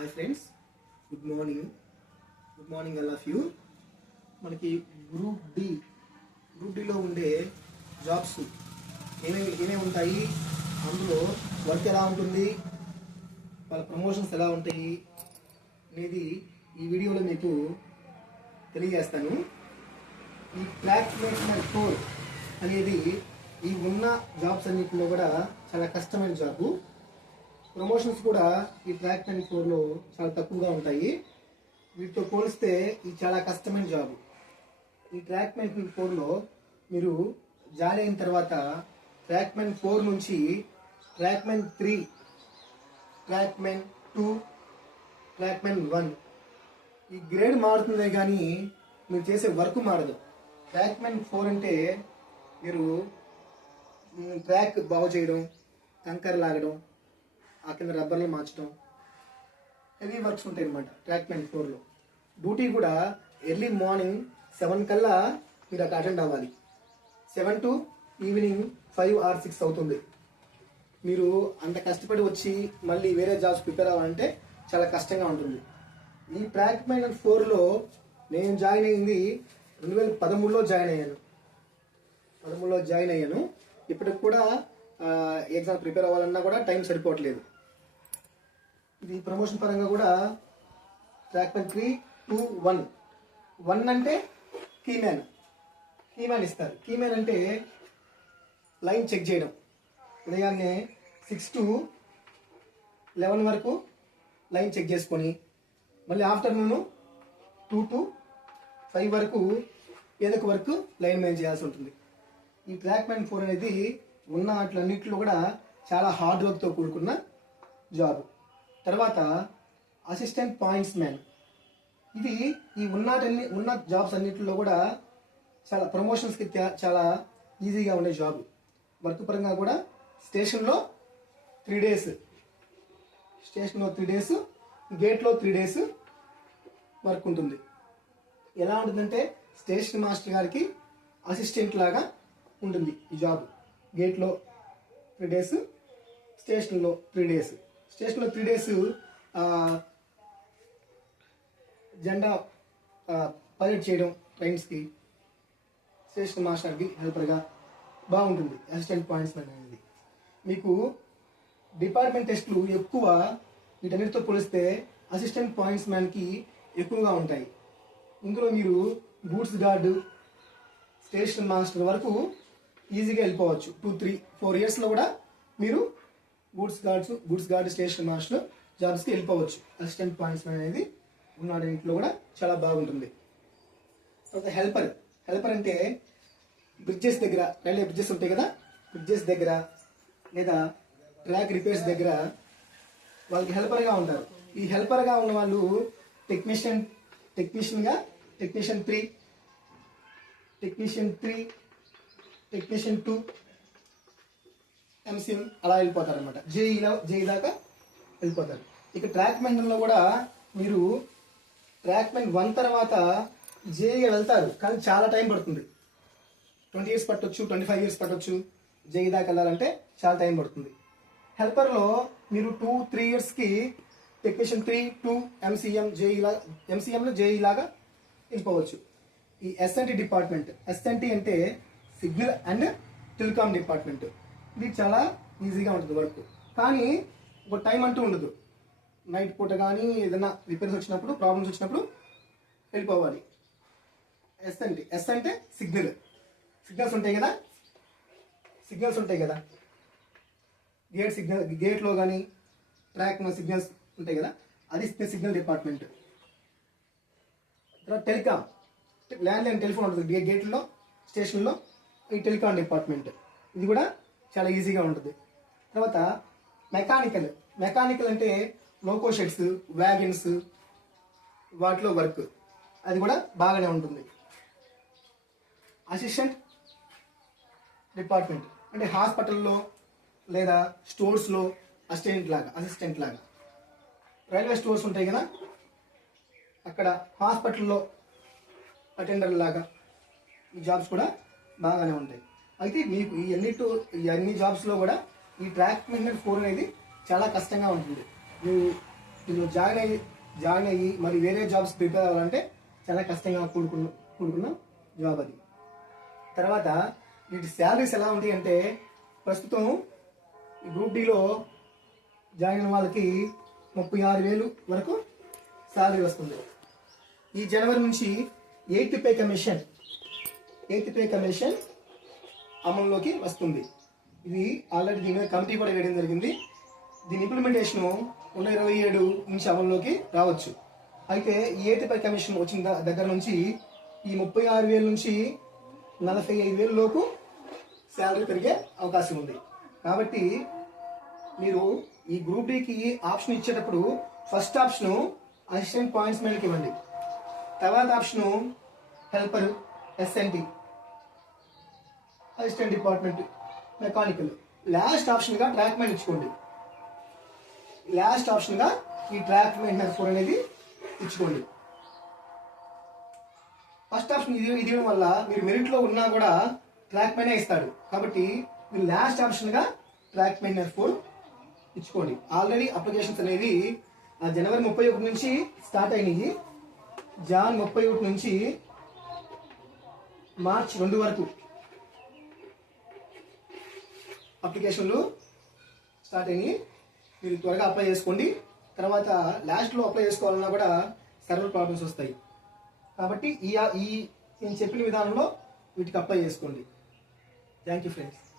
Hi friends, good morning all of you. మనకి group డిలో ఉండే jobs ఏమేమి ఉంటాయి, అందులో వర్క్ ఎలా ఉంటుంది, వాళ్ళ ప్రమోషన్స్ ఎలా ఉంటాయి అనేది ఈ వీడియోలో మీకు తెలియజేస్తాను. ఈ ట్రాక్మేట్ 4 అనేది ఈ ఉన్న జాబ్స్ అన్నింటిలో కూడా చాలా కష్టమైన జాబు. ప్రమోషన్స్ కూడా ఈ ట్రాక్మేట్ 4లో చాలా తక్కువగా ఉంటాయి. వీటితో పోలిస్తే ఇది చాలా కష్టమైన జాబ్. ఈ ట్రాక్మేట్ 4లో మీరు జాయిన్ అయిన తర్వాత ట్రాక్మేట్ 4 నుంచి ట్రాక్మేట్ 3, ట్రాక్మేట్ 2, ట్రాక్మేట్ 1 ఈ గ్రేడ్ మారుతుందే కానీ మీరు చేసే వర్క్ మారదు. ట్రాక్మేట్ 4 అంటే మీరు ట్రాక్ బాగు చేయడం, కంకర్ లాగడం, ఆ కింద రబ్బర్లు మార్చడం, హెవీ వర్క్స్ ఉంటాయి అన్నమాట. ట్రాక్మేట్ 4లో డ్యూటీ కూడా ఎర్లీ మార్నింగ్ 7 కల్లా మీరు అక్కడ అటెండ్ అవ్వాలి. 7 to ఈవినింగ్ 5 or 6 అవుతుంది. మీరు అంత కష్టపడి వచ్చి మళ్ళీ వేరే జాబ్స్ ప్రిపేర్ అవ్వాలంటే చాలా కష్టంగా ఉంటుంది. ఈ ట్రాక్మేట్ 4లో నేను జాయిన్ అయింది 2013లో జాయిన్ అయ్యాను. ఇప్పటికి కూడా ఎగ్జామ్ ప్రిపేర్ అవ్వాలన్నా కూడా టైం సరిపోవట్లేదు. ఇది ప్రమోషన్ పరంగా కూడా ట్రాక్మేట్ 3, 2, 1 అంటే కీమ్యాన్ ఇస్తారు. కీమ్యాన్ అంటే లైన్ చెక్ చేయడం. ఉదయాన్నే 6 to 11 వరకు లైన్ చెక్ చేసుకొని మళ్ళీ ఆఫ్టర్నూన్ 2 to 5 వరకు ఏదో ఒక వర్క్ లైన్ మెయిన్ చేయాల్సి ఉంటుంది. ఈ ట్రాక్మేట్ 4 అనేది ఉన్న వాటిలన్నింటిలో కూడా చాలా హార్డ్ వర్క్తో కూడుకున్న జాబ్. తర్వాత అసిస్టెంట్ పాయింట్స్ మ్యాన్. ఇది ఈ ఉన్న జాబ్స్ అన్నింటిలో కూడా చాలా ప్రమోషన్స్కి చాలా ఈజీగా ఉండే జాబ్. వర్క్ పరంగా కూడా స్టేషన్లో 3 days, గేట్లో 3 days వర్క్ ఉంటుంది. ఎలా ఉంటుందంటే స్టేషన్ మాస్టర్ గారికి అసిస్టెంట్ లాగా ఉంటుంది ఈ జాబ్. గేట్లో 3 days, స్టేషన్లో 3 days. స్టేషన్లో 3 days జెండా పరేడ్ చేయడం ట్రైన్స్కి స్టేషన్ మాస్టర్కి హెల్పర్గా బాగుంటుంది. అసిస్టెంట్ పాయింట్స్ మ్యాన్ అనేది మీకు డిపార్ట్మెంట్ టెస్టులు ఎక్కువ వీటన్నిటితో పోలిస్తే అసిస్టెంట్ పాయింట్స్ మ్యాన్కి ఎక్కువగా ఉంటాయి. ఇందులో మీరు గూడ్స్ గార్డు, స్టేషన్ మాస్టర్ వరకు ఈజీగా వెళ్ళిపోవచ్చు. 2, 3, 4 yearsలో కూడా మీరు గూడ్స్ గార్డ్, స్టేషన్ మాస్టర్ జాబ్స్కి వెళ్ళిపోవచ్చు. అసిస్టెంట్ పాయింట్స్ అనేది ఉన్నట్లో కూడా చాలా బాగుంటుంది. తర్వాత హెల్పర్ అంటే బ్రిడ్జెస్ దగ్గర, రైల్వే బ్రిడ్జెస్ ఉంటాయి కదా, బ్రిడ్జెస్ దగ్గర లేదా ట్రాక్ రిపేర్స్ దగ్గర వాళ్ళకి హెల్పర్గా ఉంటారు. ఈ హెల్పర్గా ఉన్న వాళ్ళు టెక్నీషియన్ 3, టెక్నీషియన్ 2, MCM అలా వెళ్ళిపోతారు అనమాట. జేఈ దాకా వెళ్ళిపోతారు. ఇక ట్రాక్మేట్లో కూడా మీరు ట్రాక్మేట్ 1 తర్వాత జేఈ వెళ్తారు, కానీ చాలా టైం పడుతుంది. 20 years పట్టొచ్చు, 25 years పట్టొచ్చు. జేఈ దాకా వెళ్ళాలంటే చాలా టైం పడుతుంది. హెల్పర్లో మీరు 2-3 yearsకి టెక్నీషియన్ 3, 2, MCMలో జేఈ లాగా వెళ్ళిపోవచ్చు. ఈ ఎస్ఎన్టీ డిపార్ట్మెంట్, ఎస్ఎన్టీ అంటే సిగ్నల్ అండ్ టెలికామ్ డిపార్ట్మెంట్. ఇది చాలా ఈజీగా ఉంటుంది వర్క్, కానీ ఒక టైం అంటూ ఉండదు. నైట్ పూట కానీ ఏదైనా రిపేర్స్ వచ్చినప్పుడు, ప్రాబ్లమ్స్ వచ్చినప్పుడు వెళ్ళిపోవాలి. ఎస్ అంటే సిగ్నల్స్ ఉంటాయి కదా, గేట్లో కానీ ట్రాక్ సిగ్నల్స్ ఉంటాయి కదా, అది సిగ్నల్ డిపార్ట్మెంట్. తర్వాత టెలికామ్, ల్యాండ్లైన్ టెలిఫోన్ ఉంటుంది గేట్లో, స్టేషన్లో, ఈ టెలికామ్ డిపార్ట్మెంట్. ఇది కూడా చాలా ఈజీగా ఉంటుంది. తర్వాత మెకానికల్ అంటే లోకో షెడ్స్, వ్యాగన్స్, వాటిలో వర్క్, అది కూడా బాగానే ఉంటుంది. అసిస్టెంట్ డిపార్ట్మెంట్ అంటే హాస్పిటల్లో లేదా స్టోర్స్లో అసిస్టెంట్ లాగా. రైల్వే స్టోర్స్ ఉంటాయి కదా, అక్కడ హాస్పిటల్లో అటెండర్ లాగా ఈ జాబ్స్ కూడా బాగానే ఉంటాయి. అయితే మీకు ఈ అన్ని జాబ్స్లో కూడా ఈ ట్రాక్మేట్ 4 అనేది చాలా కష్టంగా ఉంటుంది. మీరు జాయిన్ అయ్యి మరి వేరే జాబ్స్ ప్రిపేర్ అవ్వాలంటే చాలా కష్టంగా కూడుకున్న జాబ్ అది. తర్వాత వీటి శాలరీస్ ఎలా ఉంటాయి అంటే, ప్రస్తుతం ఈ గ్రూప్ డిలో జాయిన్ అయిన వాళ్ళకి 36,000 వరకు శాలరీ వస్తుంది. ఈ జనవరి నుంచి 8th పే కమిషన్ అమల్లోకి వస్తుంది. ఇది ఆల్రెడీ దీని మీద కమిటీ కూడా వేయడం జరిగింది. దీని ఇంప్లిమెంటేషన్ 2027 నుంచి అమల్లోకి రావచ్చు. అయితే ఈ 8th పే కమిషన్ వచ్చిన దగ్గర నుంచి ఈ 36,000 నుంచి 45,000 లోపు శాలరీ పెరిగే అవకాశం ఉంది. కాబట్టి మీరు ఈ గ్రూప్ డికి ఆప్షన్ ఇచ్చేటప్పుడు ఫస్ట్ ఆప్షన్ అసిస్టెంట్ పాయింట్స్ మ్యాన్కి ఇవ్వండి. తర్వాత option helper SNT assistant department mechanical. Last ఆప్షన్గా ట్రాక్ మ్యాన్ ఇచ్చుకోండి. లాస్ట్ ఆప్షన్గా ఈ ట్రాక్ మెయింటెనెన్స్ 4 అనేది ఇచ్చుకోండి. ఫస్ట్ ఆప్షన్ ఇది ఇవ్వడం వల్ల మీరు మెరిట్లో ఉన్నా కూడా ట్రాక్ మ్యానే ఇస్తాడు. కాబట్టి మీరు లాస్ట్ ఆప్షన్గా ట్రాక్ మెయింటెనెన్స్ 4 ఇచ్చుకోండి. ఆల్రెడీ అప్లికేషన్స్ అనేవి జనవరి 31 నుంచి స్టార్ట్ అయినాయి. జాన్ 31 నుంచి మార్చ్ 2 వరకు అప్లికేషన్లు స్టార్ట్ అయినాయి. మీరు త్వరగా అప్లై చేసుకోండి. తర్వాత లాస్ట్లో అప్లై చేసుకోవాలన్నా కూడా సర్వర్ ప్రాబ్లమ్స్ వస్తాయి. కాబట్టి ఈ నేను చెప్పిన విధానంలో వీటికి అప్లై చేసుకోండి. Thank you friends.